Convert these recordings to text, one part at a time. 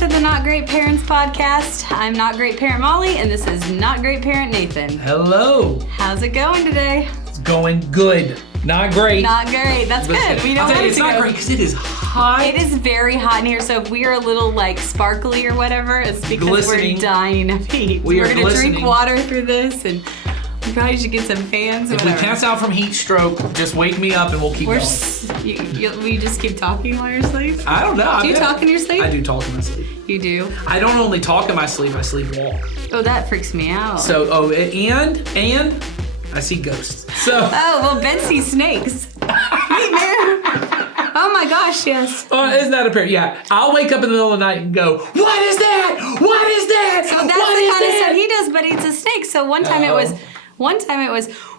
to the Not Great Parents podcast. I'm Not Great Parent Molly, and this is Not Great Parent Nathan. Hello. How's it going today? It's going good. Not great. Not great. That's good. We don't want it it's to not go. great because it is hot. It is very hot in here, so if we are a little sparkly or whatever, it's because Glistening. we're dying of heat. We are We're going to drink glistening. water through this, and we probably should get some fans or If we whatever. pass out from heat stroke, just wake me up and we'll keep going. You just keep talking while you're asleep? I don't know. Do you talk in your sleep? I do talk in my sleep. You do? I don't only talk in my sleep, I sleepwalk. Oh, that freaks me out. So, and I see ghosts. So, Oh, well, Ben sees snakes. Oh my gosh, yes. isn't that apparent? Yeah. I'll wake up in the middle of the night and go, what is that? What is that? So that's What the is kind of that? stuff he does, but it's a snake. So one time it Oh. was, watch out,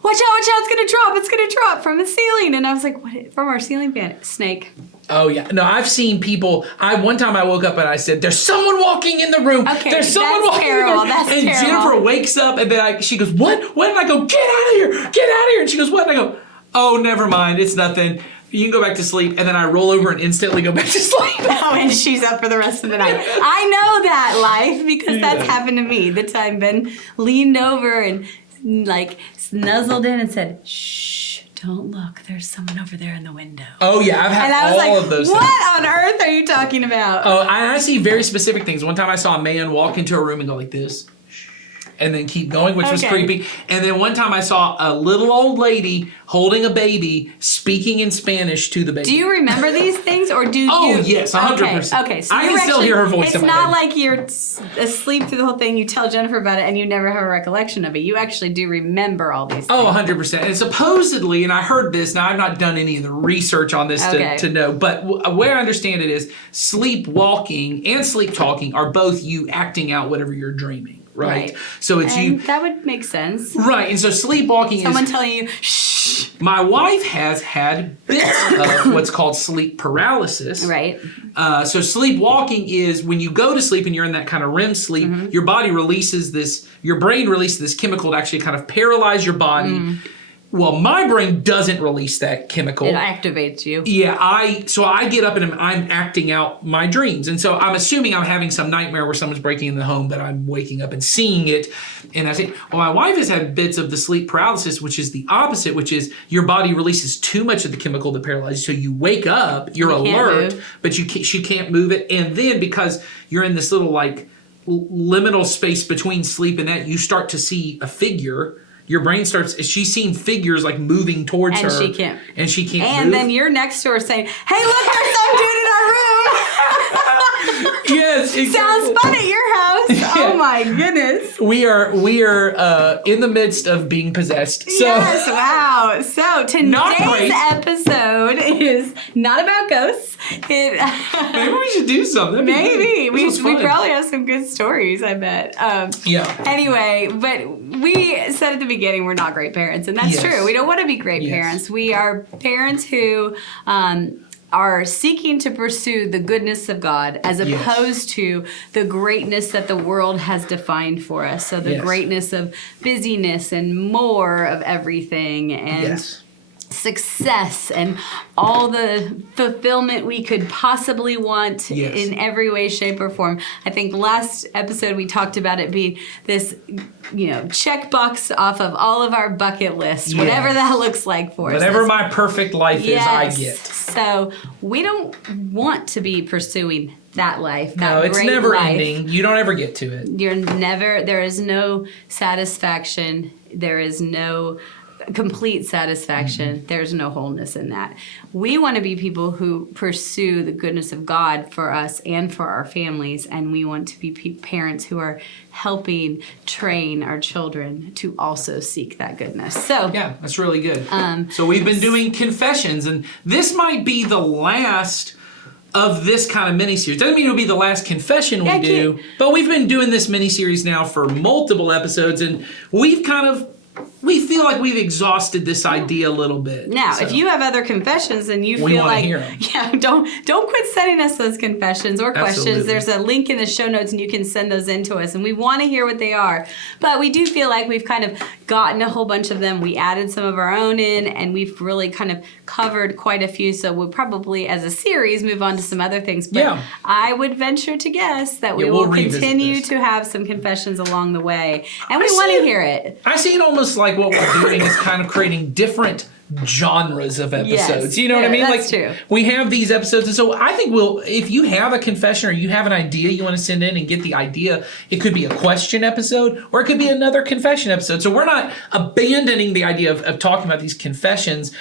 it's gonna drop from the ceiling. And I was like, what? From our ceiling fan, snake. Oh yeah, no, I've seen people. One time I woke up and I said, "There's someone walking in the room. Okay, There's someone that's walking terrible, in the room." that's And terrible. Jennifer wakes up and then she goes, "What? What?" And I go, "Get out of here! Get out of here!" And she goes, "What?" And I go, "Oh, never mind. It's nothing. You can go back to sleep." And then I roll over and instantly go back to sleep. Oh, and she's up for the rest of the night. I know that life because that's happened to me. The time Ben leaned over and snuzzled in and said, "Shh, don't look. There's someone over there in the window." Oh yeah, I've had And I was all like, of those what things. on earth are you talking about? Oh, I see very specific things. One time I saw a man walk into a room and go like this, and then keep going, which was Okay. creepy. And then one time I saw a little old lady holding a baby, speaking in Spanish to the baby. Do you remember these things, or do you? Oh, yes, 100%. Okay, so I you're can still hear her voice It's in my not head. like you're asleep through the whole thing. You tell Jennifer about it, and you never have a recollection of it. You actually do remember all these things. Oh, 100%. And supposedly, and I heard this, now I've not done any of the research on this Okay. to know, but where I understand it is sleepwalking and sleep talking are both you acting out whatever you're dreaming, right? So it's and you. that would make sense. Right, and so sleepwalking Someone is. telling you, shh. My wife has had bits of what's called sleep paralysis. Right. So sleepwalking is when you go to sleep and you're in that kind of REM sleep, Mm-hmm. your body releases this, your brain releases this chemical to actually kind of paralyze your body. Well, my brain doesn't release that chemical. It activates you. Yeah, I get up and I'm acting out my dreams. And so I'm assuming I'm having some nightmare where someone's breaking in the home, but I'm waking up and seeing it. And I say, well, my wife has had bits of the sleep paralysis, which is the opposite, which is your body releases too much of the chemical that paralyzes. So you wake up, you're You can't alert, move. but she can't move it. And then because you're in this little liminal space between sleep and that, you start to see a figure. Your brain she's seeing figures moving towards And her. she can't. And she can't And move. then you're next to her saying, hey, look, there's some dude in our room. Yes, exactly. Sounds fun at your house. Oh my goodness. We are in the midst of being possessed. So Yes, wow. So Not today's great. episode is not about ghosts. maybe we should do something. That'd be Maybe. good. We This was fun. probably have some good stories, I bet. Yeah. Anyway, but we said at the beginning we're not great parents, and that's Yes. true. We don't want to be great Yes. parents. We are parents who are seeking to pursue the goodness of God as Yes. opposed to the greatness that the world has defined for us. So the Yes. greatness of busyness and more of everything and Yes. success and all the fulfillment we could possibly want Yes. in every way, shape, or form. I think last episode we talked about it being this, checkbox off of all of our bucket list, whatever Yes. that looks like for us. Whatever That's- my perfect life is, I get. So we don't want to be pursuing that life. That No, it's great never life. ending. You don't ever get to it. There is no satisfaction. There is no complete satisfaction. Mm-hmm. There's no wholeness in that. We want to be people who pursue the goodness of God for us and for our families, and we want to be parents who are helping train our children to also seek that goodness. So Yeah, that's really good. So we've been doing confessions, and this might be the last of this kind of mini-series. Doesn't mean it'll be the last confession we do, but we've been doing this mini-series now for multiple episodes, and we've kind of we feel like we've exhausted this idea a little bit. Now, So, if you have other confessions and you We feel wanna like, hear 'em. yeah, don't quit sending us those confessions or questions. Absolutely. There's a link in the show notes and you can send those in to us, and we want to hear what they are. But we do feel like we've kind of gotten a whole bunch of them. We added some of our own in, and we've really kind of covered quite a few. So we'll probably, as a series, move on to some other things. But Yeah. I would venture to guess that we Yeah, will we'll revisit continue this. to have some confessions along the way, and we I want see to it. hear it. I see it almost like what we're doing is kind of creating different genres of episodes. Yes. You know what I Yeah, mean? that's like true. we have these episodes, and so I think if you have a confession or you have an idea you want to send in and get the idea, it could be a question episode or it could be another confession episode. So we're not abandoning the idea of talking about these confessions.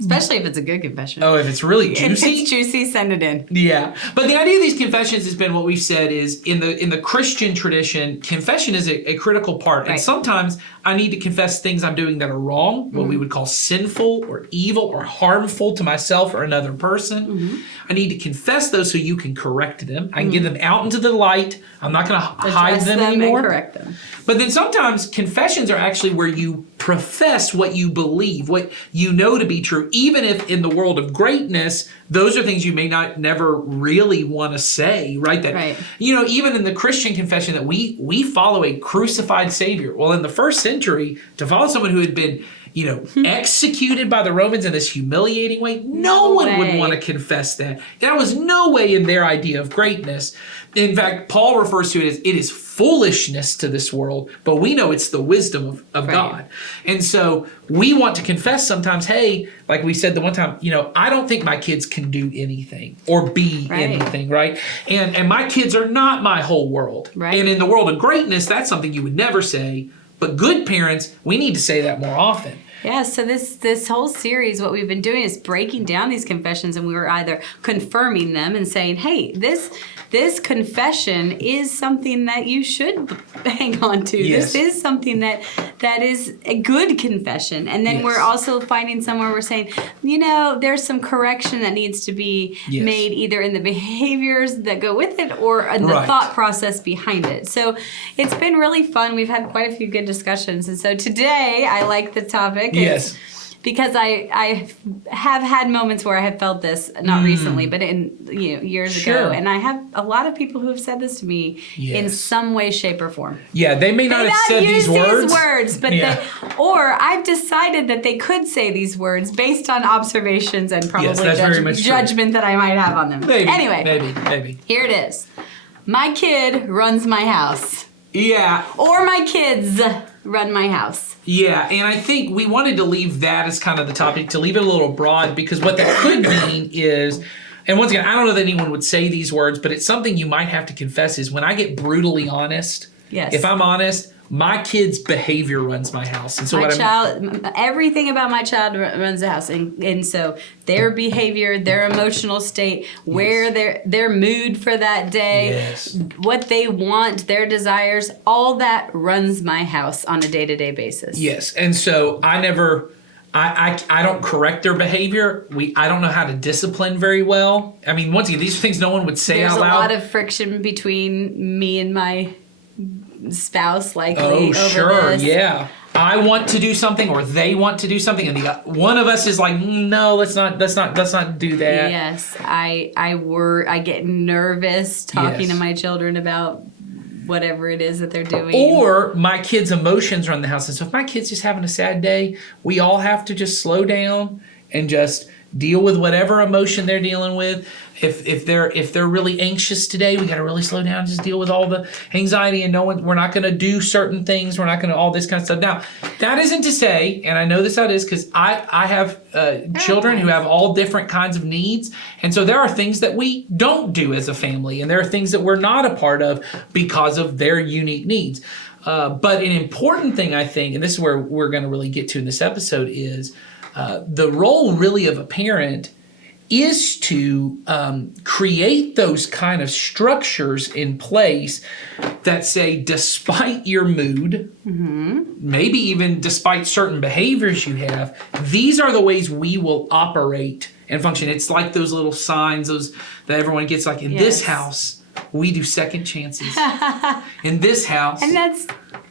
Especially if it's a good confession. Oh, if it's really If juicy. it's juicy, send it in. Yeah, but the idea of these confessions has been what we've said is in the Christian tradition, confession is a critical part, and Right. sometimes I need to confess things I'm doing that are wrong, what we would call sinful or evil or harmful to myself or another person. I need to confess those so you can correct them. I can get them out into the light. I'm not going to hide Address them them anymore. and correct them. But then sometimes confessions are actually where you profess what you believe, what you know to be true, even if in the world of greatness, those are things you may not never really want to say, right? That Right. even in the Christian confession that we follow a crucified Savior. Well, in the first century, to follow someone who had been executed by the Romans in this humiliating way, no one would way. want to confess that. That was no way in their idea of greatness. In fact, Paul refers to it as it is foolishness to this world, but we know it's the wisdom of Right. God. And so we want to confess sometimes, hey, like we said the one time, I don't think my kids can do anything or be Right. anything, right? And my kids are not my whole world. Right. And in the world of greatness, that's something you would never say. But good parents, we need to say that more often. Yeah, so this whole series, what we've been doing is breaking down these confessions, and we were either confirming them and saying, hey, this confession is something that you should hang on to. Yes. This is something that is a good confession. And then Yes. we're also finding somewhere we're saying, there's some correction that needs to be Yes. made either in the behaviors that go with it or in the Right. thought process behind it. So it's been really fun. We've had quite a few good discussions. And so today I like the topic. Yes. Because I have had moments where I have felt this, not recently, but in years Sure. ago, and I have a lot of people who have said this to me in Yes. some way, shape, or form. Yeah, they may not They have said use these words. but Yeah. or I've decided that they could say these words based on observations and probably that's very much true. judgment that I might have on them. Maybe. Anyway, Maybe. here it is. My kid runs my house, Yeah. or my kids run my house. Yeah, and I think we wanted to leave that as kind of the topic, to leave it a little broad, because what that could mean is, and once again, I don't know that anyone would say these words, but it's something you might have to confess is when I get brutally honest, Yes. if I'm honest, my kid's behavior runs my house. And so My what child, everything about my child runs the house, and so their behavior, their emotional state, where their mood for that day, Yes. what they want, their desires, all that runs my house on a day-to-day basis. Yes, and so I don't correct their behavior. I don't know how to discipline very well. I mean, once again, these are things no one would say There's out a loud. lot of friction between me and my spouse, likely. Oh, over sure, this. yeah. I want to do something, or they want to do something, and one of us is like, no, let's not do that. Yes, I get nervous talking Yes. to my children about whatever it is that they're doing. Or my kids' emotions run the house, and so if my kid's just having a sad day, we all have to just slow down and just deal with whatever emotion they're dealing with. If they're really anxious today, we got to really slow down and just deal with all the anxiety, and we're not going to do certain things. We're not going to all this kind of stuff. Now, that isn't to say, and I know this how it is because I have children who have all different kinds of needs, and so there are things that we don't do as a family, and there are things that we're not a part of because of their unique needs. But an important thing, I think, and this is where we're going to really get to in this episode, is the role really of a parent is to create those kind of structures in place that say, despite your mood, maybe even despite certain behaviors you have, these are the ways we will operate and function. It's like those little signs, those that everyone gets, like in this Yes. house, we do second chances. In this house, And that's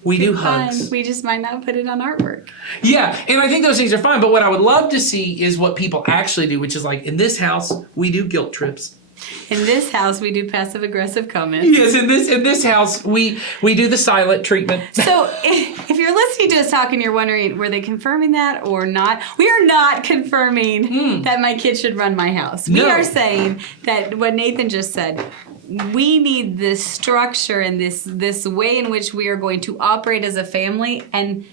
We do Fun. hugs. We just might not put it on artwork. Yeah, and I think those things are fine. But what I would love to see is what people actually do, which is like in this house, we do guilt trips. In this house, we do passive aggressive comments. Yes, in this house, we do the silent treatment. So if you're listening to us talk and you're wondering, were they confirming that or not? We are not confirming that my kid should run my house. We No. are saying that what Nathan just said, we need this structure and this way in which we are going to operate as a family, and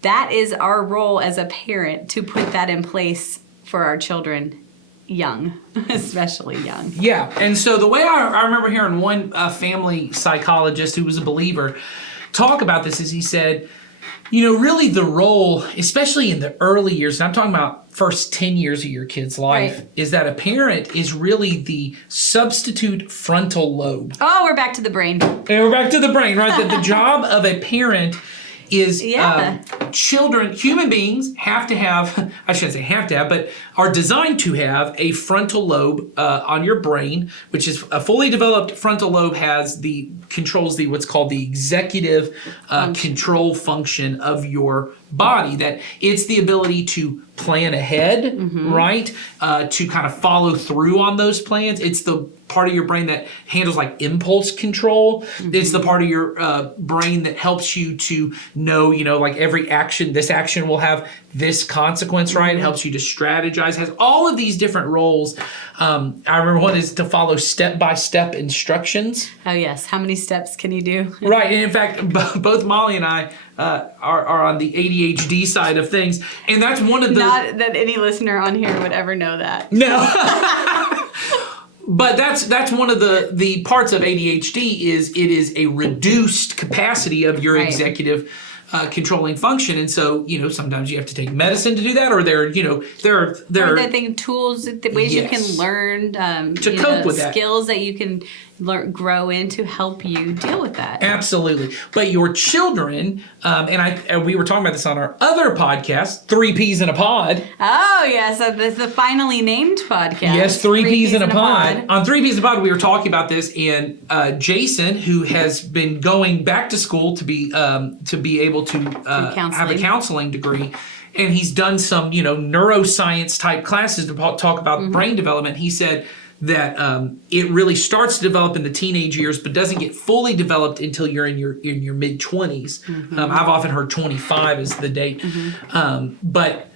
that is our role as a parent, to put that in place for our children young, especially young. Yeah, and so the way I remember hearing one family psychologist who was a believer talk about this is he said, really the role, especially in the early years, and I'm talking about first 10 years of your kid's life, Right. is that a parent is really the substitute frontal lobe. Oh, we're back to the brain. And we're back to the brain, right? That the job of a parent is Yeah. children, human beings have to have, I shouldn't say have to have, but are designed to have a frontal lobe on your brain, which is a fully developed frontal lobe controls what's called the executive control function of your body. That it's the ability to plan ahead, right? To kind of follow through on those plans. It's the part of your brain that handles like impulse control. It's the part of your brain that helps you to know, like every action, this action will have this consequence, right? It helps you to strategize, has all of these different roles. I remember one is to follow step-by-step instructions. Oh yes, how many steps can you do? Right, and in fact, both Molly and I are on the ADHD side of things, and that's one of the... Not that any listener on here would ever know that. No. But that's one of the parts of ADHD is it is a reduced capacity of your Right. executive controlling function, and so sometimes you have to take medicine to do that, or there Or are that thing, tools, the ways you can Yes. learn To cope with that. skills that you can grow in to help you deal with that. Absolutely. But your children, and we were talking about this on our other podcast, 3 Peas in a Pod. Oh yes, so the finally named podcast. Yes, 3 Peas in a Pod. On 3 Peas in a Pod, we were talking about this, and Jason, who has been going back to school to be able to have a counseling degree, and he's done some neuroscience type classes to talk about brain development. He said that it really starts to develop in the teenage years, but doesn't get fully developed until you're in your mid 20s. I've often heard 25 is the date, but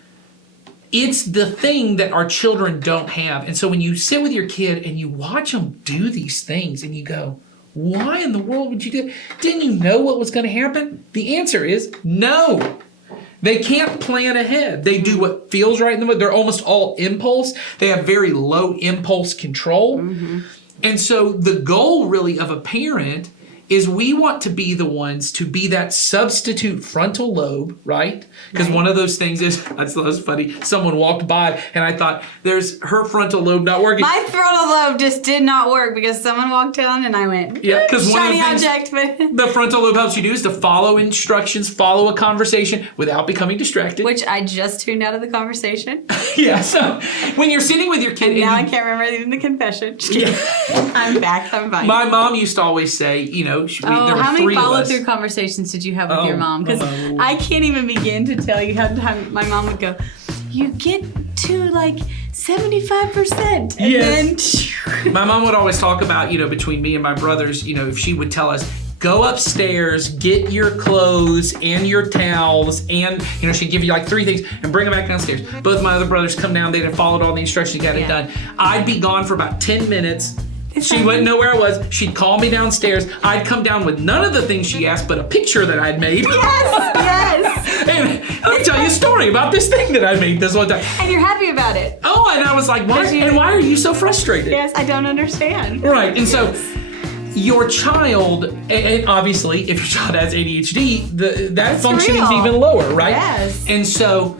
it's the thing that our children don't have. And so when you sit with your kid and you watch them do these things, and you go, "Why in the world would you do it? Didn't you know what was going to happen?" The answer is no. They can't plan ahead. They do what feels right in the moment. They're almost all impulse. They have very low impulse control. And so the goal really of a parent is we want to be the ones to be that substitute frontal lobe, right? Because one of those things is, that was funny, someone walked by and I thought, there's her frontal lobe not working. My frontal lobe just did not work because someone walked down and I went, Yeah, because one of shiny the things object. But the frontal lobe helps you do is to follow instructions, follow a conversation without becoming distracted. which I just tuned out of the conversation. Yeah, so when you're sitting with your kid, Now I and can't remember even the confession. Just kidding. I'm back. I'm fine. my mom used to always say, there were how many 3 of us. follow-through conversations did you have with your mom? Because I can't even begin to tell you how time my mom would go, you get to like 75%. And Yes. then My mom would always talk about, between me and my brothers, if she would tell us, go upstairs, get your clothes and your towels, and she'd give you like 3 things and bring them back downstairs. Both my other brothers come down, they'd have followed all the instructions, got it done. I'd be gone for about 10 minutes. She wouldn't know where I was. She'd call me downstairs. I'd come down with none of the things she asked, but a picture that I'd made. yes. And let me tell you a story about this thing that I made this one time. And you're happy about it. Oh, and I was like, why are you so frustrated? Yes, I don't understand. Right, and so your child, and obviously if your child has ADHD, that function is real. even lower, right? Yes. And so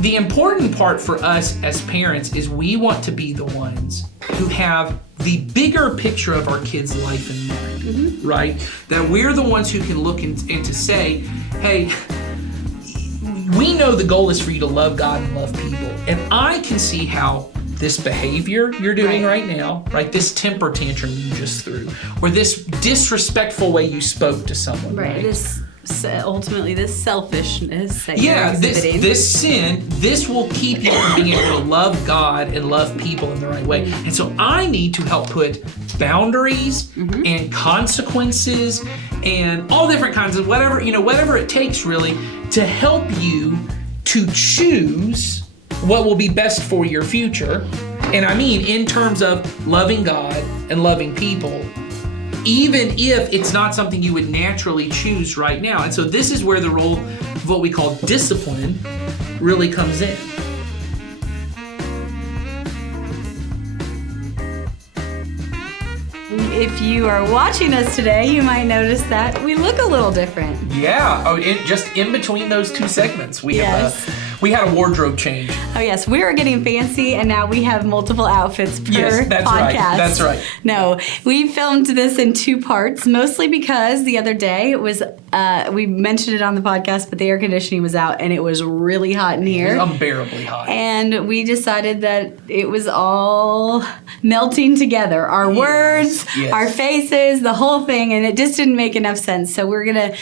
the important part for us as parents is we want to be the ones who have the bigger picture of our kids' life in mind, right? That we're the ones who can look and to say, hey, we know the goal is for you to love God and love people. And I can see how this behavior you're doing right now, right? This temper tantrum you just threw, or this disrespectful way you spoke to someone, right? Ultimately, this selfishness that you're this exhibiting. this sin, this will keep you from being able to love God and love people in the right way. And so I need to help put boundaries and consequences and all different kinds of whatever it takes really to help you to choose what will be best for your future. And I mean in terms of loving God and loving people, even if it's not something you would naturally choose right now. And so this is where the role of what we call discipline really comes in. If you are watching us today, you might notice that we look a little different. Yeah, just in between those two segments, we had a wardrobe change. Oh yes, we were getting fancy, and now we have multiple outfits per that's podcast. Right. That's right. No, we filmed this in 2 parts, mostly because the other day it was. We mentioned it on the podcast, but the air conditioning was out, and it was really hot in here. It was unbearably hot. And we decided that it was all melting together. Our words, our faces, the whole thing, and it just didn't make enough sense. So we're going to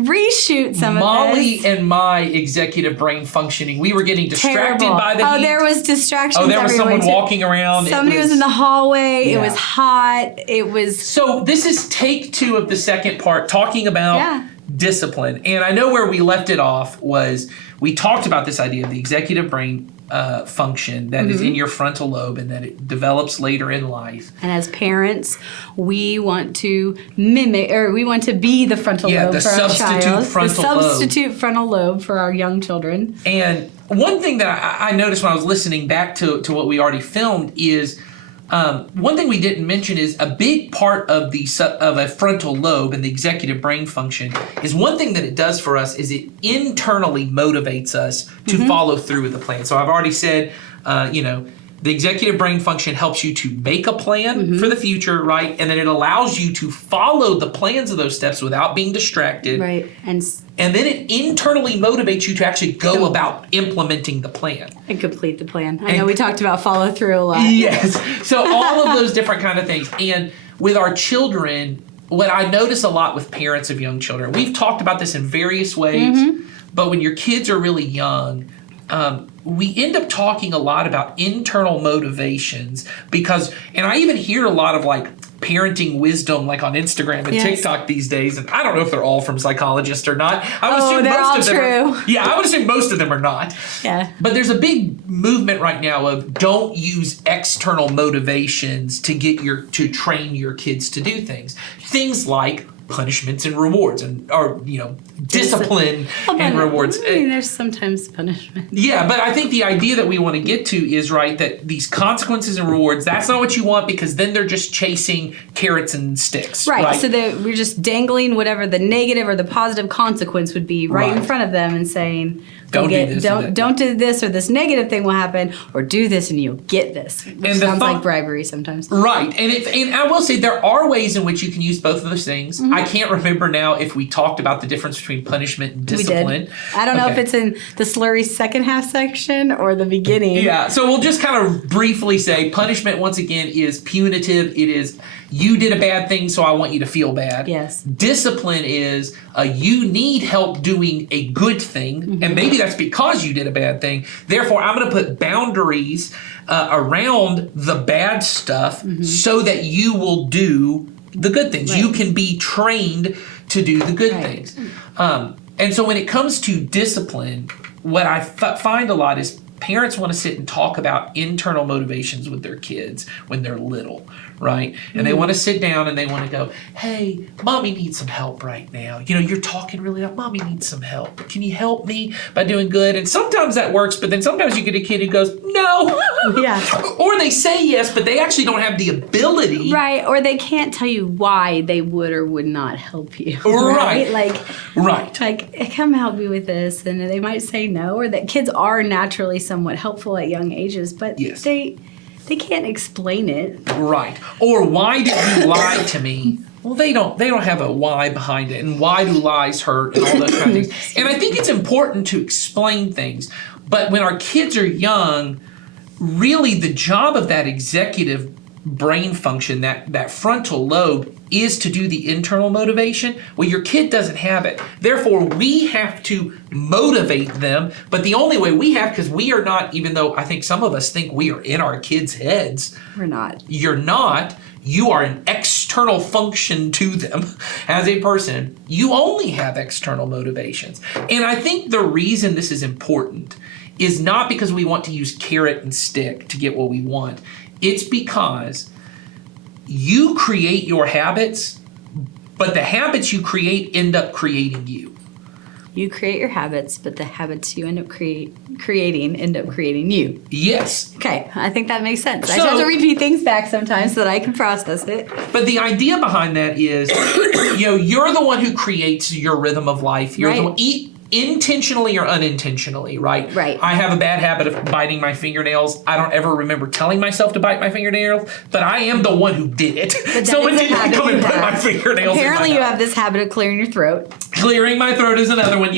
reshoot some of this. Molly and my executive brain functioning, we were getting distracted by the heat. There was distractions there was everywhere. someone walking around. Somebody was in the hallway. It was hot. It was... So this is take 2 of the second part, talking about discipline. And I know where we left it off was we talked about this idea of the executive brain function that is in your frontal lobe and that it develops later in life. And as parents, we want to mimic, or we want to be the frontal lobe for our child. The substitute frontal lobe for our young children. And one thing that I noticed when I was listening back to what we already filmed is one thing we didn't mention is a big part of a frontal lobe and the executive brain function is one thing that it does for us is it internally motivates us to follow through with the plan. So I've already said, the executive brain function helps you to make a plan for the future, right? And then it allows you to follow the plans of those steps without being distracted. Right. And then it internally motivates you to actually go about implementing the plan. And complete the plan. I know we talked about follow through a lot. Yes. So all of those different kind of things. And with our children, what I notice a lot with parents of young children, we've talked about this in various ways, but when your kids are really young, we end up talking a lot about internal motivations because, and I even hear a lot of like parenting wisdom like on Instagram and TikTok these days, and I don't know if they're all from psychologists or not. I would assume they're most all of them true. I would assume most of them are not. Yeah. But there's a big movement right now of don't use external motivations to train your kids to do things. Things like punishments and rewards or discipline and rewards. I mean, there's sometimes punishment. Yeah, but I think the idea that we want to get to is that these consequences and rewards, that's not what you want because then they're just chasing carrots and sticks. Right. So we're just dangling whatever the negative or the positive consequence would be right in front of them and saying, don't do this or this negative thing will happen, or do this and you'll get this. Which sounds like bribery sometimes. Right. And I will say there are ways in which you can use both of those things. I can't remember now if we talked about the difference between punishment and discipline. We did. I don't know if it's in the slurry second half section or the beginning. Yeah. So we'll just kind of briefly say punishment, once again, is punitive. It is you did a bad thing, so I want you to feel bad. Yes. Discipline is you need help doing a good thing, and maybe that's because you did a bad thing. Therefore, I'm going to put boundaries around the bad stuff so that you will do the good things. Right. You can be trained to do the good things. And so when it comes to discipline, what I find a lot is parents want to sit and talk about internal motivations with their kids when they're little, right? And they want to sit down and they want to go, hey, mommy needs some help right now. You're talking really loud. Mommy needs some help. Can you help me by doing good? And sometimes that works, but then sometimes you get a kid who goes, no. Yeah. Or they say yes, but they actually don't have the ability. Right. Or they can't tell you why they would or would not help you. Right. Like, come help me with this. And they might say no, or that kids are naturally somewhat helpful at young ages, but they can't explain it. Right. Or why did you lie to me? Well, they don't have a why behind it, and why do lies hurt and all those kind of things. And I think it's important to explain things. But when our kids are young, really the job of that executive brain function, that frontal lobe, is to do the internal motivation. Well, your kid doesn't have it. Therefore, we have to motivate them. But the only way we have, because we are not, even though I think some of us think we are in our kids' heads. We're not. You're not. You are an external function to them as a person. You only have external motivations. And I think the reason this is important is not because we want to use carrot and stick to get what we want. It's because you create your habits, but the habits you create end up creating you. You create your habits, but the habits you end up creating end up creating you. Yes. Okay, I think that makes sense. I So- just have to repeat things back sometimes so that I can process it. But the idea behind that is, you're the one who creates your rhythm of life. You're the Right. one, intentionally or unintentionally, right? Right. I have a bad habit of biting my fingernails. I don't ever remember telling myself to bite my fingernails, but I am the one who did it. But Someone that is a didn't habit come and you put have. my fingernails Apparently, in you my have this habit of clearing your throat. Clearing my throat is another one,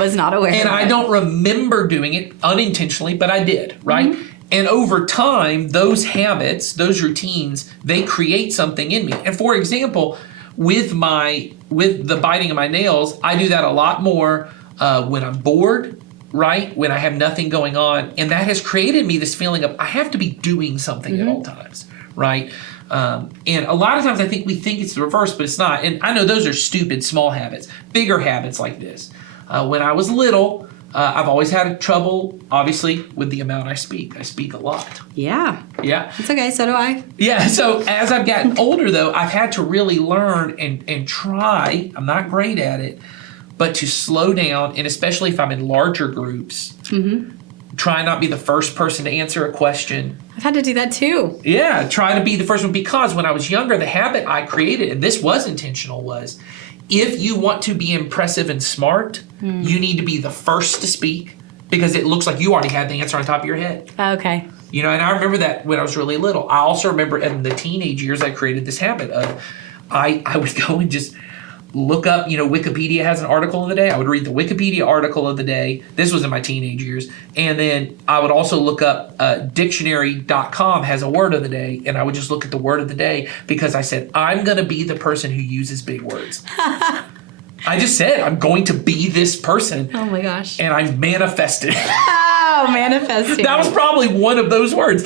Was not aware. And of I that. don't remember doing it unintentionally, but I did, right? Mm-hmm. And over time, those habits, those routines, they create something in me. And for example, with the biting of my nails, I do that a lot more when I'm bored, right? When I have nothing going on. And that has created me this feeling of I have to be doing something at all times, right? And a lot of times I think we think it's the reverse, but it's not. And I know those are stupid small habits. Bigger habits like this. When I was little, I've always had trouble, obviously, with the amount I speak. I speak a lot. Yeah, Yeah. it's okay. So do I. Yeah. So as I've gotten older, though, I've had to really learn and try. I'm not great at it, but to slow down, and especially if I'm in larger groups, try not be the first person to answer a question. I've had to do that too. Yeah, try to be the first one, because when I was younger, the habit I created, and this was intentional, was if you want to be impressive and smart, you need to be the first to speak, because it looks like you already had the answer on top of your head. Okay. And I remember that when I was really little. I also remember in the teenage years, I created this habit of I would go and just look up, Wikipedia has an article of the day. I would read the Wikipedia article of the day. This was in my teenage years. And then I would also look up dictionary.com has a word of the day. And I would just look at the word of the day, because I said, I'm going to be the person who uses big words. I just said, I'm going to be this person. Oh my gosh. And I manifested. Oh, manifesting. That was probably one of those words,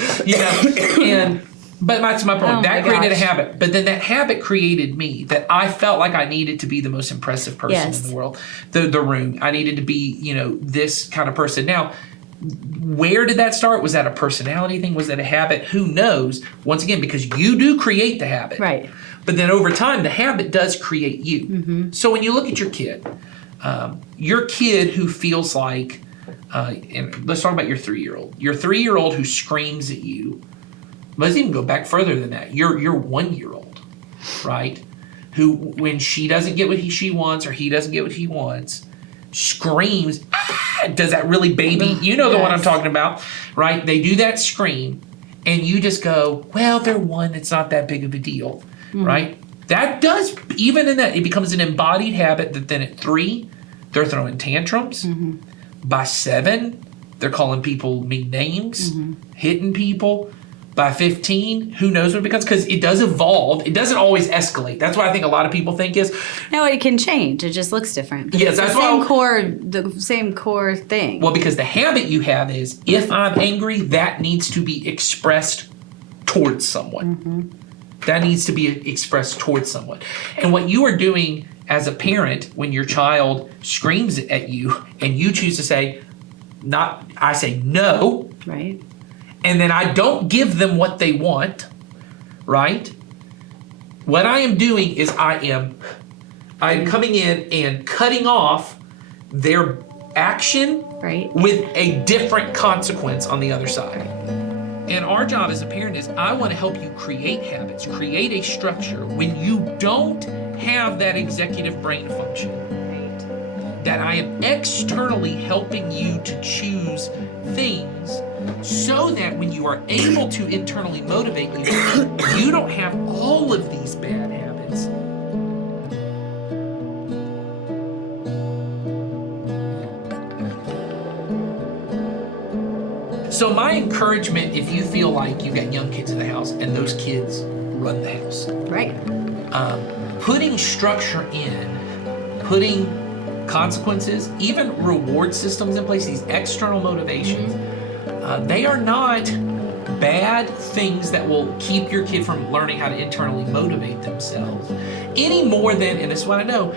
But that's my point. Oh That my created a gosh. habit. But then that habit created me, that I felt like I needed to be the most impressive person Yes. in the world. The room. I needed to be, this kind of person. Now, where did that start? Was that a personality thing? Was that a habit? Who knows? Once again, because you do create the habit. Right. But then over time, the habit does create you. So when you look at your kid who feels like, and let's talk about your 3-year-old. Your 3-year-old who screams at you. Let's even go back further than that. Your 1-year-old, right? Who, when she doesn't get what she wants, or he doesn't get what he wants, screams, ah, does that really baby? You know the one I'm Yes. talking about, right? They do that scream, and you just go, well, they're 1, it's not that big of a deal, right? That does, even in that, it becomes an embodied habit that then at 3, they're throwing tantrums. By 7, they're calling people mean names, hitting people. By 15, who knows what it becomes? Because it does evolve. It doesn't always escalate. That's what I think a lot of people think is. No, it can change. It just looks different. But Yes, it's that's the same core thing. Well, because the habit you have is, if I'm angry, that needs to be expressed towards someone. That needs to be expressed towards someone. And what you are doing as a parent when your child screams at you and you choose to say, I say no, Right. and then I don't give them what they want, right? What I am doing is I am coming in and cutting off their action Right. with a different consequence on the other side. And our job as a parent is, I want to help you create habits, create a structure when you don't have that executive brain function, that I am externally helping you to choose things so that when you are able to internally motivate you don't have all of these bad habits. So my encouragement, if you feel like you've got young kids in the house and those kids run the house, Right. putting structure in, putting consequences, even reward systems in place, these external motivations, they are not bad things that will keep your kid from learning how to internally motivate themselves any more than, and this is what I know,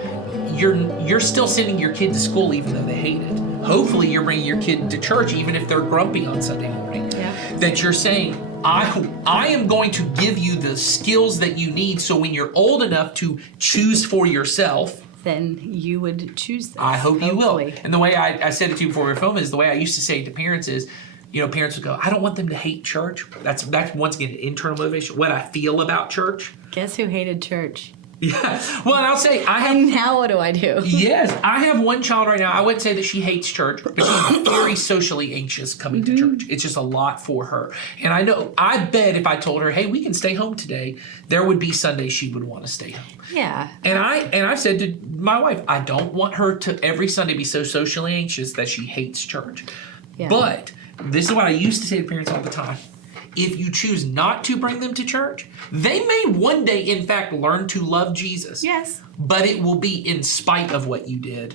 you're still sending your kid to school even though they hate it. Hopefully you're bringing your kid to church even if they're grumpy on Sunday morning. Yeah. That you're saying, I am going to give you the skills that you need so when you're old enough to choose for yourself, Then you would choose this. I hope you will. hopefully. And the way I said it to you before we were filming is the way I used to say it to parents is, parents would go, I don't want them to hate church. That's once again internal motivation. What I feel about church. Guess who hated church? Yeah. Well, and I'll say I have. And now what do I do? Yes, I have one child right now. I wouldn't say that she hates church, but she's very socially anxious coming to church. It's just a lot for her. And I bet if I told her, hey, we can stay home today, there would be Sundays she would want to stay home. Yeah. And I've said to my wife, I don't want her to every Sunday be so socially anxious that she hates church. Yeah. But this is what I used to say to parents all the time. If you choose not to bring them to church, they may one day, in fact, learn to love Jesus. Yes. But it will be in spite of what you did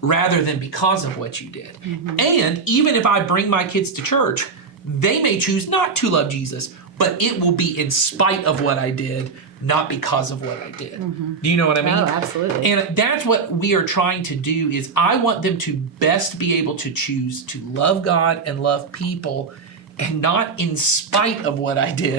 rather than because of what you did. And even if I bring my kids to church, they may choose not to love Jesus, but it will be in spite of what I did, not because of what I did. Do you know what I mean? Oh, absolutely. And that's what we are trying to do is I want them to best be able to choose to love God and love people and not in spite of what I did.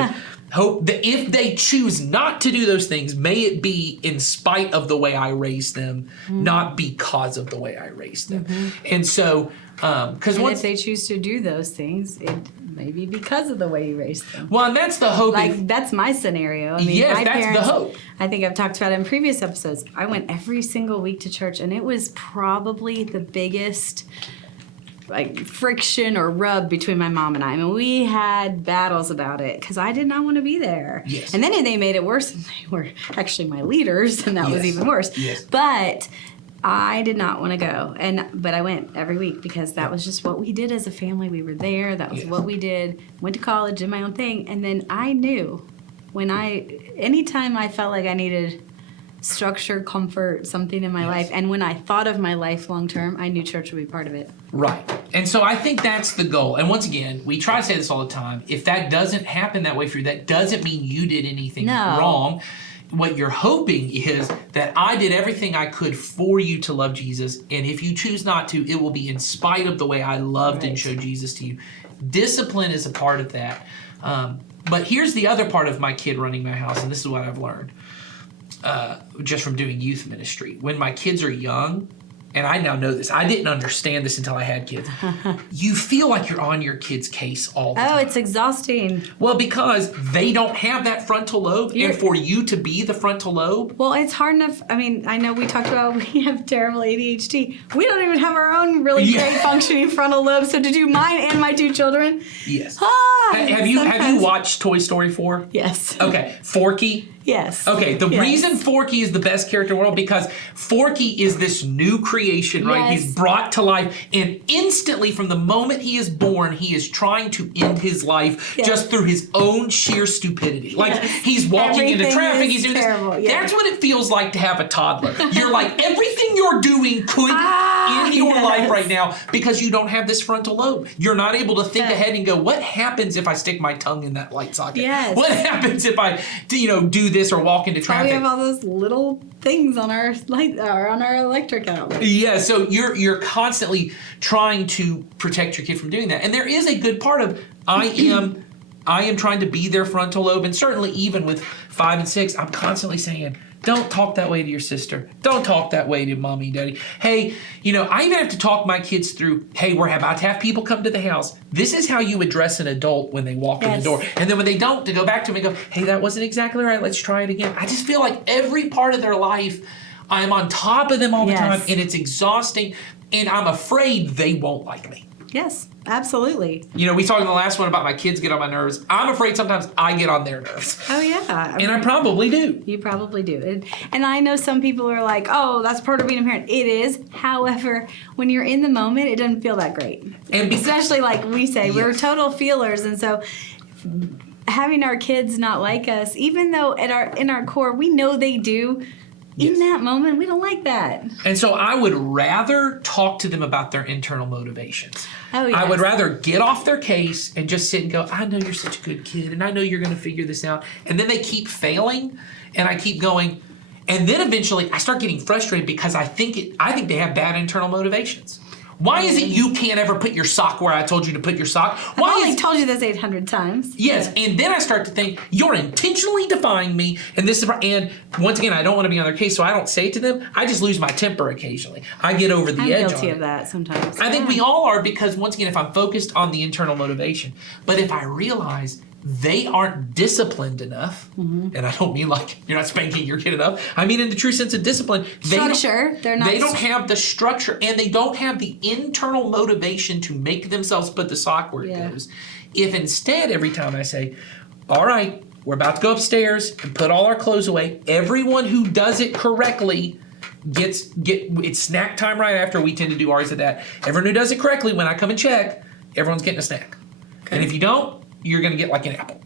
Hope that if they choose not to do those things, may it be in spite of the way I raised them, not because of the way I raised them. And so, because And once if they choose to do those things, it may be because of the way you raised them. well, and that's the hope. Like, that's my scenario. I mean, Yes, my that's the parents, hope. I think I've talked about it in previous episodes. I went every single week to church, and it was probably the biggest friction or rub between my mom and I. I mean, we had battles about it because I did not want to be there. Yes. And then they made it worse, and they were actually my leaders, and that was Yes. even worse. Yes. But I did not want to go, but I went every week because that was just what we did as a family. We were there. That was Yes. what we did. Went to college, did my own thing, and then I knew anytime I felt like I needed structure, comfort, something in my life, and when I thought of my life long term, I knew church would be part of it. Right. And so I think that's the goal. And once again, we try to say this all the time. If that doesn't happen that way for you, that doesn't mean you did anything No. wrong. What you're hoping is that I did everything I could for you to love Jesus. And if you choose not to, it will be in spite of the way I loved and Right. showed Jesus to you. Discipline is a part of that. But here's the other part of my kid running my house, and this is what I've learned just from doing youth ministry. When my kids are young, and I now know this, I didn't understand this until I had kids. You feel like you're on your kid's case all the Oh, time. it's exhausting. Well, because they don't have that frontal lobe, and for you to be the frontal lobe, Well, it's hard enough. I mean, I know we talked about we have terrible ADHD. We don't even have our own really Yeah. great functioning frontal lobe. So to do mine and my two children, yes. Have you sometimes- watched Toy Story 4? Yes. Okay, Forky. Yes. Okay, the Yes. reason Forky is the best character in the world because Forky is this new creation, right? Yes. He's brought to life, and instantly from the moment he is born, he is trying to end his life Yes. just through his own sheer stupidity. Like Yes. he's walking into Everything traffic, is he's doing terrible, this. yeah. That's what it feels like to have a toddler. You're like everything you're doing could end your yes. life right now because you don't have this frontal lobe. You're not able to think ahead and go, what happens if I stick my tongue in that light socket? Yes. What happens if I, do this or walk into Why we traffic? have all those little things on our light or on our electric outlet. Yeah, so you're constantly trying to protect your kid from doing that. And there is a good part of I am trying to be their frontal lobe, and certainly even with 5 and 6, I'm constantly saying, don't talk that way to your sister. Don't talk that way to mommy and daddy. Hey, I even have to talk my kids through, hey, we're about to have people come to the house. This is how you address an adult when they walk in the Yes. door. And then when they don't, to go back to them and go, hey, that wasn't exactly right. Let's try it again. I just feel like every part of their life, I'm on top of them all the Yes. time, and it's exhausting, and I'm afraid they won't like me. Yes, absolutely. You know, we talked in the last one about my kids get on my nerves. I'm afraid sometimes I get on their nerves. Oh, yeah. And I probably do. You probably do. And I know some people are like, oh, that's part of being a parent. It is. However, when you're in the moment, it doesn't feel that great. And especially like we say, we're Yes. total feelers. And so having our kids not like us, even though in our core, we know they do, Yes. in that moment, we don't like that. And so I would rather talk to them about their internal motivations. Oh, I would yes. rather get off their case and just sit and go, I know you're such a good kid and I know you're going to figure this out. And then they keep failing and I keep going. And then eventually I start getting frustrated because I think they have bad internal motivations. Why is it you can't ever put your sock where I told you to put your sock? Why I've only is told you this 800 times. Yes, and then I start to think you're intentionally defying me, and this is. And once again, I don't want to be on their case, so I don't say it to them. I just lose my temper occasionally. I get over the I'm edge. guilty on of it. that sometimes. I think we all are because once again, if I'm focused on the internal motivation, but if I realize they aren't disciplined enough, and I don't mean like you're not spanking your kid enough. I mean in the true sense of discipline. Structure. They're not. They don't have the structure and they don't have the internal motivation to make themselves put the sock where it goes. If instead, every time I say, all right, we're about to go upstairs and put all our clothes away, everyone who does it correctly it's snack time right after. We tend to do ours at that. Everyone who does it correctly, when I come and check, everyone's getting a snack. Okay. And if you don't, you're going to get like an apple.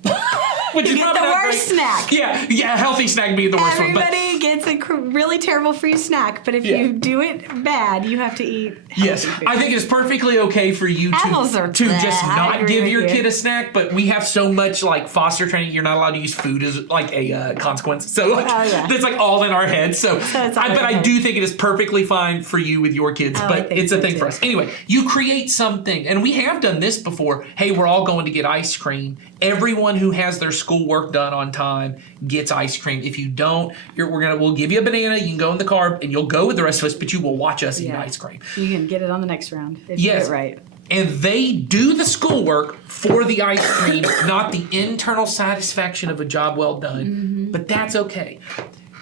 Which is get probably the not worst great. snack. Yeah, a healthy snack being the worst one. Everybody gets a really terrible free snack, but if you do it bad, you have to eat healthy Yes, food. I think it's perfectly okay for you Apples to are just bad. I not agree give with your you. kid a snack, but we have so much like foster training, you're not allowed to use food as like a consequence. So like, that's like all in our heads. So it's all but in our I heads. do think it is perfectly fine for you with your kids, Oh, I but think it's a so thing too. for us. Anyway, you create something, and we have done this before. Hey, we're all going to get ice cream. Everyone who has their schoolwork done on time gets ice cream. If you don't, we'll give you a banana. You can go in the car and you'll go with the rest of us, but you will watch us eat ice cream. You can get it on the next round if you do it right. And they do the schoolwork for the ice cream, not the internal satisfaction of a job well done. But that's okay.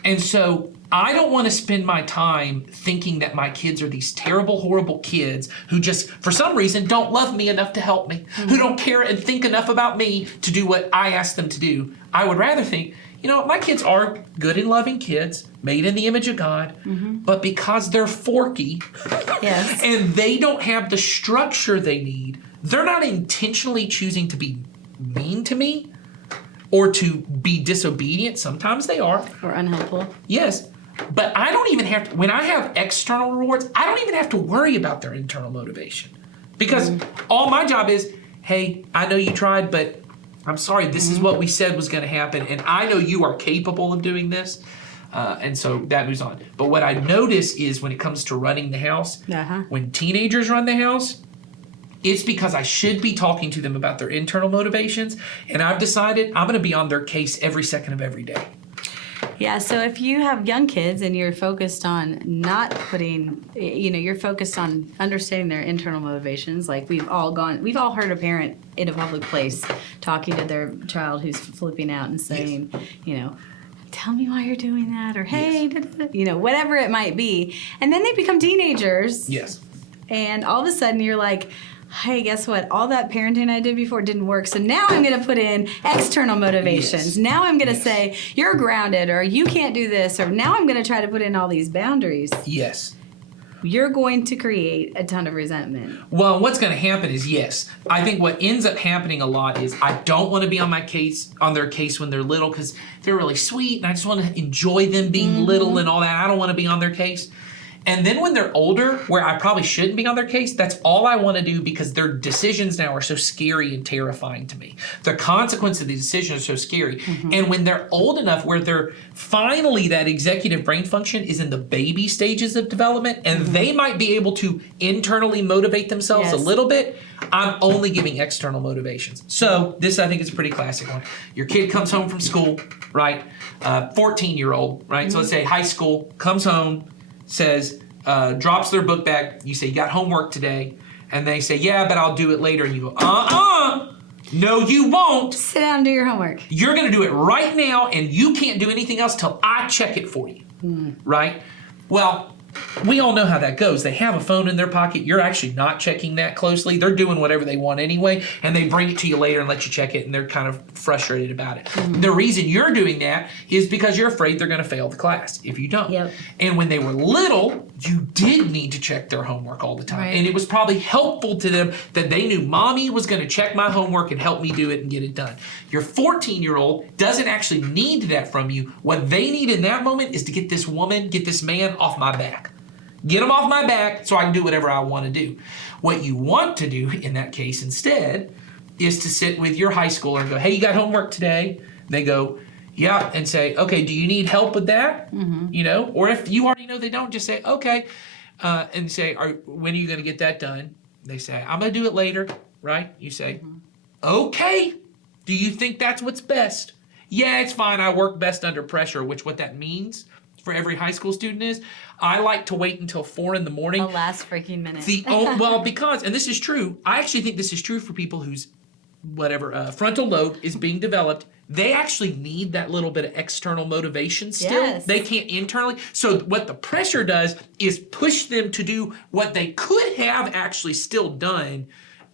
And so I don't want to spend my time thinking that my kids are these terrible, horrible kids who just, for some reason, don't love me enough to help me, who don't care and think enough about me to do what I ask them to do. I would rather think, you know, my kids are good and loving kids, made in the image of God, but because they're forky Yes. and they don't have the structure they need, they're not intentionally choosing to be mean to me or to be disobedient. Sometimes they are. Or unhelpful. Yes. But I don't even have to, when I have external rewards, I don't even have to worry about their internal motivation. Because all my job is, hey, I know you tried, but I'm sorry, this is what we said was going to happen. And I know you are capable of doing this. And so that moves on. But what I notice is when it comes to running the house, when teenagers run the house, it's because I should be talking to them about their internal motivations. And I've decided I'm going to be on their case every second of every day. Yeah, so if you have young kids and you're focused on not putting, you're focused on understanding their internal motivations, like we've all heard a parent in a public place talking to their child who's flipping out and saying, tell me why you're doing that, or hey, whatever it might be. And then they become teenagers. Yes. And all of a sudden you're like, hey, guess what? All that parenting I did before didn't work. So now I'm going to put in external motivations. Yes. Now I'm going to say, you're grounded, or you can't do this, or now I'm going to try to put in all these boundaries. Yes. You're going to create a ton of resentment. Well, what's going to happen is, yes, I think what ends up happening a lot is I don't want to be on their case when they're little because they're really sweet and I just want to enjoy them being little and all that. I don't want to be on their case. And then when they're older, where I probably shouldn't be on their case, that's all I want to do because their decisions now are so scary and terrifying to me. The consequence of these decisions are so scary. And when they're old enough where they're finally that executive brain function is in the baby stages of development and they might be able to internally motivate themselves a little bit, I'm only giving external motivations. So this, I think, is a pretty classic one. Your kid comes home from school, right? 14-year-old, right? So let's say high school, comes home, says, drops their book bag. You say, you got homework today. And they say, yeah, but I'll do it later. And you go, no, you won't. Sit down and do your homework. You're going to do it right now, and you can't do anything else till I check it for you, right? Well, we all know how that goes. They have a phone in their pocket. You're actually not checking that closely. They're doing whatever they want anyway, and they bring it to you later and let you check it, and they're kind of frustrated about it. The reason you're doing that is because you're afraid they're going to fail the class if you don't. Yep. And when they were little, you did need to check their homework all the time. Right. And it was probably helpful to them that they knew mommy was going to check my homework and help me do it and get it done. Your 14-year-old doesn't actually need that from you. What they need in that moment is to get this woman, get this man off my back. Get them off my back so I can do whatever I want to do. What you want to do in that case instead is to sit with your high schooler and go, hey, you got homework today? They go, yeah, and say, okay, do you need help with that? You know, or if you already know they don't, just say, okay, and say, when are you going to get that done? They say, I'm going to do it later, right? You say, okay, do you think that's what's best? Yeah, it's fine. I work best under pressure, which what that means for every high school student is, I like to wait until 4 a.m. The last freaking minute. Well, because, and this is true, I actually think this is true for people whose frontal lobe is being developed. They actually need that little bit of external motivation still. Yes. They can't internally. So what the pressure does is push them to do what they could have actually still done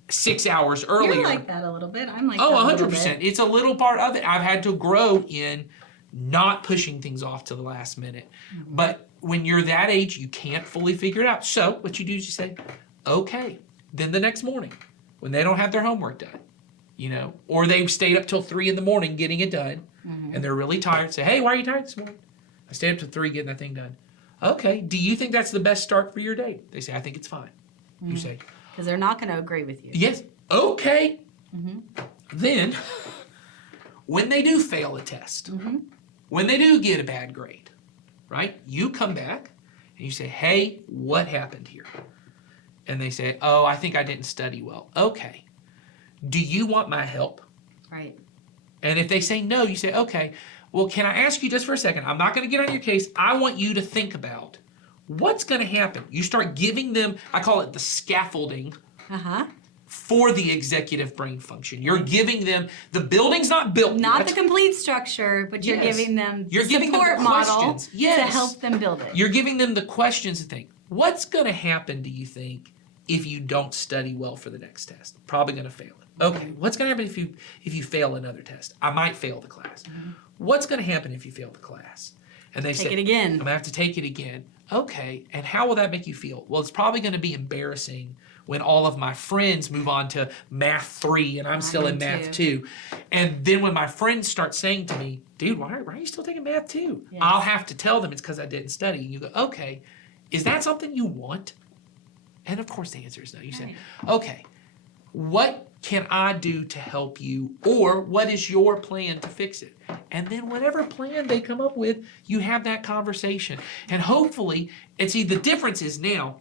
6 hours earlier. You're like that a little bit. I'm like Oh, that a little 100%. bit. It's a little part of it. I've had to grow in not pushing things off to the last minute. But when you're that age, you can't fully figure it out. So what you do is you say, okay. Then the next morning, when they don't have their homework done, you know, or they've stayed up till 3 a.m. getting it done, and they're really tired, say, hey, why are you tired this morning? I stayed up till 3 getting that thing done. Okay, do you think that's the best start for your day? They say, I think it's fine. You say, Because they're not going to agree with you. yes, okay. Then, when they do fail a test, when they do get a bad grade, right? You come back and you say, hey, what happened here? And they say, oh, I think I didn't study well. Okay. Do you want my help? Right. And if they say no, you say, okay, well, can I ask you just for a second? I'm not going to get on your case. I want you to think about what's going to happen. You start giving them, I call it the scaffolding Uh-huh. for the executive brain function. You're giving them, the building's not built Not yet. the complete structure, but you're Yes. giving them You're the giving them the support model questions. to Yes. help them build it. You're giving them the questions to think. What's going to happen, do you think, if you don't study well for the next test? Probably going to fail it. Okay, what's going to happen if you fail another test? I might fail the class. What's going to happen if you fail the class? And they say, Take it again. I'm going to have to take it again. Okay, and how will that make you feel? Well, it's probably going to be embarrassing when all of my friends move on to math 3 and I'm still in math 2. And then when my friends start saying to me, dude, why are you still taking math 2? Yes. I'll have to tell them it's because I didn't study. And you go, okay, is that something you want? And of course the answer is no. You say, okay, what can I do to help you? Or what is your plan to fix it? And then whatever plan they come up with, you have that conversation. And hopefully, and see, the difference is now,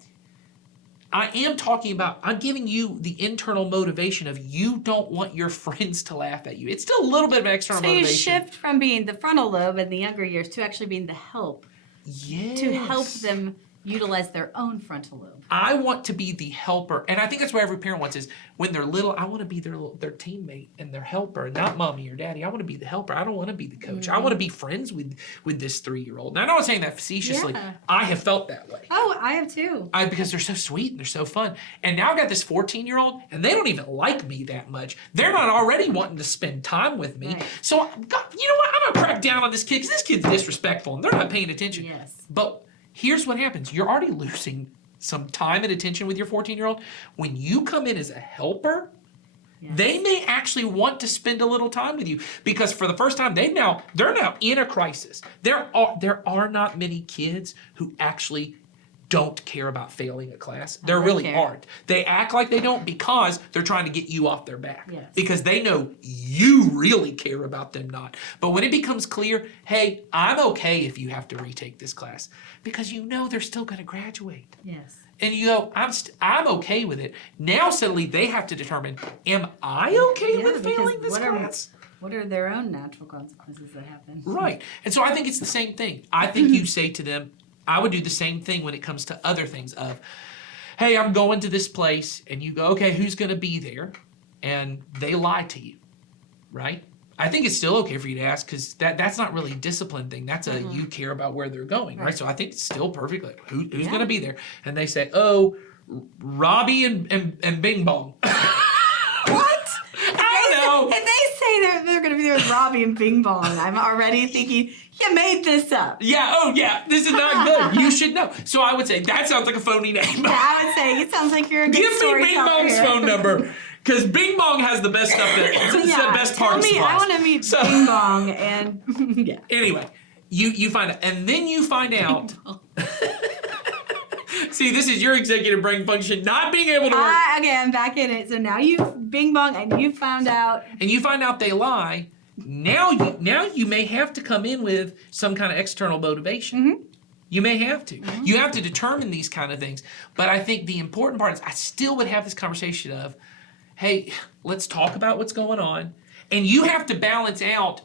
I am talking about, I'm giving you the internal motivation of you don't want your friends to laugh at you. It's still a little bit of external So you motivation. shift from being the frontal lobe in the younger years to actually being the help Yes. to help them utilize their own frontal lobe. I want to be the helper, and I think that's what every parent wants is when they're little, I want to be their teammate and their helper, not mommy or daddy. I want to be the helper. I don't want to be the coach. I want to be friends with this 3-year-old. Now, I'm not saying that facetiously. Yeah. I have felt that way. Oh, I have too. Because they're so sweet and they're so fun. And now I've got this 14-year-old, and they don't even like me that much. They're not already wanting to spend time with me. Right. So, God, you know what? I'm going to crack down on this kid because this kid's disrespectful, and they're not paying attention. Yes. But here's what happens. You're already losing some time and attention with your 14-year-old. When you come in as a helper, Yes. they may actually want to spend a little time with you because for the first time they're now in a crisis. There are not many kids who actually don't care about failing a class. There don't really care. aren't. They act like they don't because they're trying to get you off their back. Yes. Because they know you really care about them not. But when it becomes clear, hey, I'm okay if you have to retake this class because you know they're still going to graduate. Yes. And you go, I'm okay with it. Now suddenly they have to determine, am I okay Yeah, with failing because this what are- class? What are their own natural consequences that happen? Right. And so I think it's the same thing. I think you say to them, I would do the same thing when it comes to other things of, hey, I'm going to this place, and you go, okay, who's going to be there? And they lie to you, right? I think it's still okay for you to ask because that's not really a discipline thing. That's a you care about where they're going, right? So I think it's still perfect. Like, who's going to be there? And they say, oh, Robbie and Bing Bong. What? I don't know. If they say they're going to be there with Robbie and Bing Bong, I'm already thinking, you made this up. Yeah, oh yeah, this is not good. You should know. So I would say, that sounds like a phony name. Yeah, I would say, it sounds like you're a good Give me storyteller Bing Bong's here. phone number. Because Bing Bong has the best stuff. It's the best part of Tell me, I supplies. want to meet Bing Bong and yeah. Anyway, you find out, and then you find out. See, this is your executive brain function not being able to work. Okay, I'm back in it. So now you Bing Bong and you found out. And you find out they lie. Now you may have to come in with some kind of external motivation. You may have to. You have to determine these kind of things. But I think the important part is I still would have this conversation of, hey, let's talk about what's going on. And you have to balance out,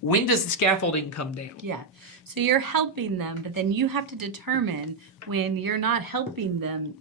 when does the scaffolding come down? Yeah. So you're helping them, but then you have to determine when you're not helping them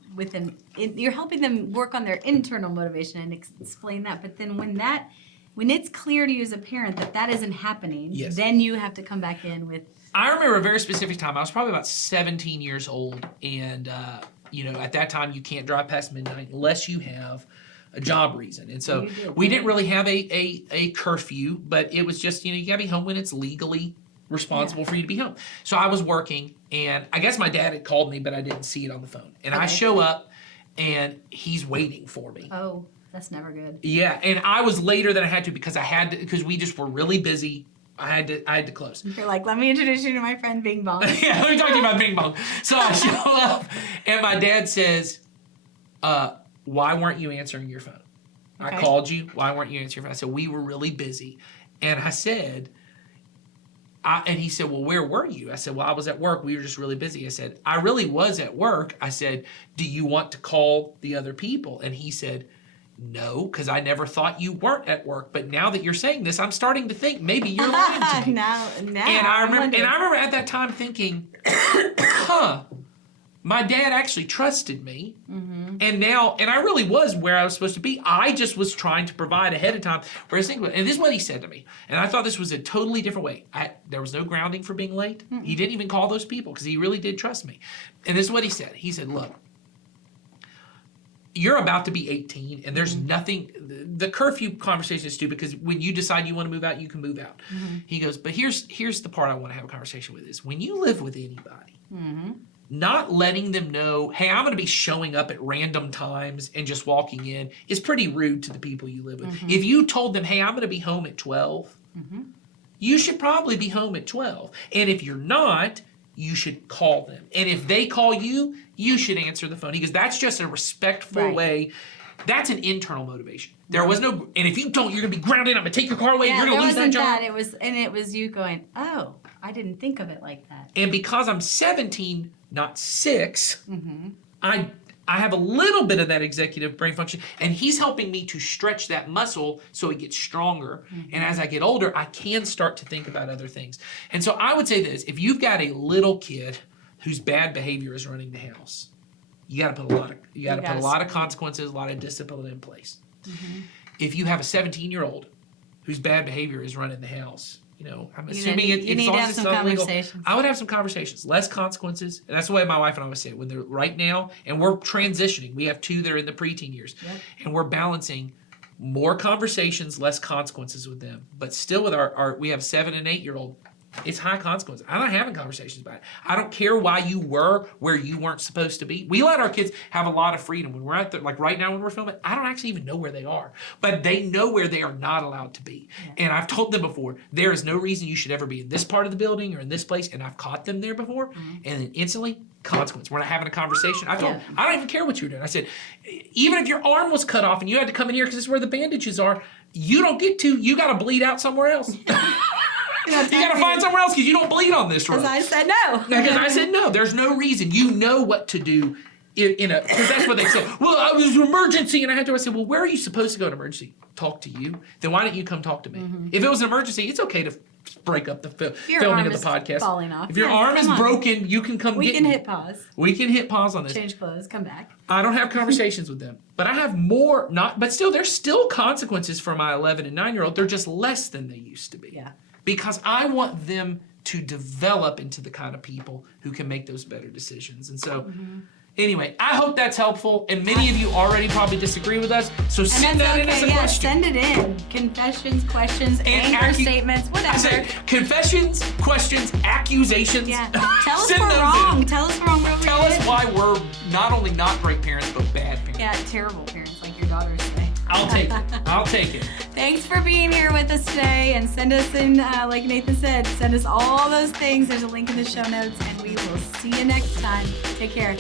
you're helping them work on their internal motivation and explain that. But then when it's clear to you as a parent that isn't happening, Yes. then you have to come back in with. I remember a very specific time. I was probably about 17 years old, and at that time you can't drive past midnight unless you have a job reason. And so we didn't really have a curfew, but it was just you gotta be home when it's legally responsible for you to be home. So I was working, and I guess my dad had called me, but I didn't see it on the phone. And I show up, and he's waiting for me. Oh, that's never good. Yeah, and I was later than I had to because we just were really busy. I had to close. You're like, let me introduce you to my friend Bing Bong. Yeah, let me talk to you about Bing Bong. So I show up, and my dad says, why weren't you answering your phone? Okay. I called you. Why weren't you answering your phone? I said, we were really busy. And I said, and he said, well, where were you? I said, well, I was at work. We were just really busy. I said, I really was at work. I said, do you want to call the other people? And he said, no, because I never thought you weren't at work. But now that you're saying this, I'm starting to think maybe you're lying to me. now. And I remember at that time thinking, my dad actually trusted me. And I really was where I was supposed to be. I just was trying to provide ahead of time. Whereas, and this is what he said to me. And I thought this was a totally different way. There was no grounding for being late. He didn't even call those people because he really did trust me. And this is what he said. He said, look, you're about to be 18 and there's nothing, the curfew conversation is stupid because when you decide you want to move out, you can move out. He goes, but here's the part I want to have a conversation with is when you live with anybody, not letting them know, hey, I'm going to be showing up at random times and just walking in is pretty rude to the people you live with. If you told them, hey, I'm going to be home at 12, you should probably be home at 12. And if you're not, you should call them. And if they call you, you should answer the phone. He goes, that's just a respectful way. That's an internal motivation. There was no, and if you don't, you're going to be grounded. I'm going to take your car away. You're going to lose that job. It was you going, oh, I didn't think of it like that. And because I'm 17, not 6, I have a little bit of that executive brain function, and he's helping me to stretch that muscle so it gets stronger. And as I get older, I can start to think about other things. And so I would say this, if you've got a little kid whose bad behavior is running the house, you got to put a lot of consequences, a lot of discipline in place. If you have a 17-year-old whose bad behavior is running the house, I'm assuming you need to have some conversations. I would have some conversations, less consequences. And that's the way my wife and I would say it. When they're right now, and we're transitioning. We have 2 that are in the preteen years. And we're balancing more conversations, less consequences with them. But still with we have 7 and 8-year-old, it's high consequence. I'm not having conversations about it. I don't care why you were where you weren't supposed to be. We let our kids have a lot of freedom. When we're like right now when we're filming, I don't actually even know where they are. But they know where they are not allowed to be. And I've told them before, there is no reason you should ever be in this part of the building or in this place. And I've caught them there before. And then instantly, consequence. We're not having a conversation. I told them, I don't even care what you're doing. I said, even if your arm was cut off and you had to come in here because this is where the bandages are, you don't get to. You got to bleed out somewhere else. You got to find somewhere else because you don't bleed on this road. Because I said no. Because I said no. There's no reason. You know what to do because that's what they said. Well, I was an emergency and I had to. I said, well, where are you supposed to go in emergency? Talk to you. Then why don't you come talk to me? If it was an emergency, it's okay to break up the your filming arm of the is podcast. falling off. If your Yes, arm is come on. broken, you can come We get can me. hit pause, We can hit pause on this. change clothes, come back. I don't have conversations with them, but I have more. But still, there's still consequences for my 11 and 9-year-old. They're just less than they used to be. Yeah. Because I want them to develop into the kind of people who can make those better decisions. And so, anyway, I hope that's helpful. And many of you already probably disagree with us. So And send that in as a yeah, question. send it in. Confessions, questions, And anger statements, I whatever. say confessions, questions, accusations. Yeah. Tell us Send we're those wrong. in. Tell us we're wrong. Where we Tell us did. why we're not only not great parents, but bad parents. Yeah, terrible parents like your daughters say. I'll take it. I'll take it. Thanks for being here with us today, and send us in, like Nathan said, send us all those things. There's a link in the show notes, and we will see you next time. Take care.